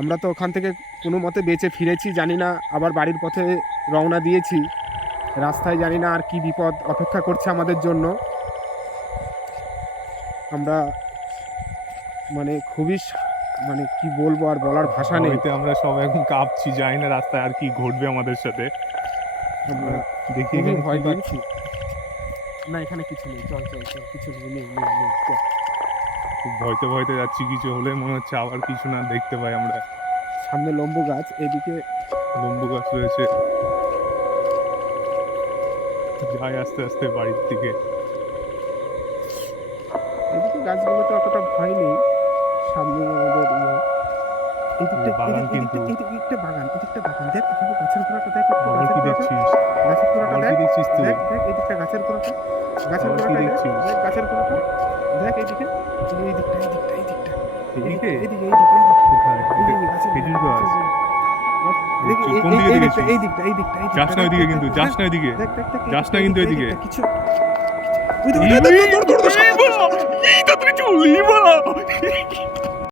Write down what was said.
আমরা তো ওখান থেকে কোনো মতে বেঁচে ফিরেছি, জানি না আবার বাড়ির পথে রওনা দিয়েছি। রাস্তায় জানি না আর কি বিপদ অপেক্ষা করছে আমাদের জন্য। আমরা মানে খুবই মানে কি বলবো, আর বলার ভাষা নেই। ভয়তে আমরা সব এখন কাঁপছি, জানি না রাস্তায় আর কি ঘটবে আমাদের সাথে। আমরা দেখি খুবই এখানে ভয় কি পাচ্ছি। না এখানে কিছু নেই, চল চল চল, কিছু নেই, নেই নেই নেই, চল। খুব ভয়তে ভয়তে যাচ্ছি, কিছু হলে মনে হচ্ছে আবার কিছু না দেখতে পাই আমরা। সামনে লম্বু গাছ, এদিকে লম্বু গাছ রয়েছে। যাই আস্তে আস্তে বাড়ির দিকে। এদিকে গাছগুলোতে অতটা ভয় নেই। সামনে আমাদের এদিকটা বাগান কিন্তু। এদিকটা বাগান, এদিকটা বাগান, দেখ এখানে গাছের গোড়াটা দেখ, একটু আবার গাছের কি গোড়াটা, দেখছিস? গাছের গোড়াটা আবার দেখ, কি দেখছিস তুই? দেখ দেখ এদিকটা গাছের গোড়াটা, গাছের আবার কি গোড়াটা দেখ, দেখছিস? দেখ গাছের গোড়াটা দেখ, এইদিকে এই দিকটা এই দিকটা এই দিকটা এদিকে? এদিকে এইদিকে কোথায়? এইদিকে গাছের খেজুর গাছ। দেখি কোন দিকে এই দিকটা দেখেছিস? এই দিকটা এই দিকটা এই যাস না দিকটা, ওইদিকে কিন্তু, যাস না ওইদিকে। দেখ দেখ দেখ, যাস না কিন্তু ওইদিকে। কিছু ওই দৌড় দৌড় দৌড় দৌড়, এই তাড়াতাড়ি চল, এই বাবা!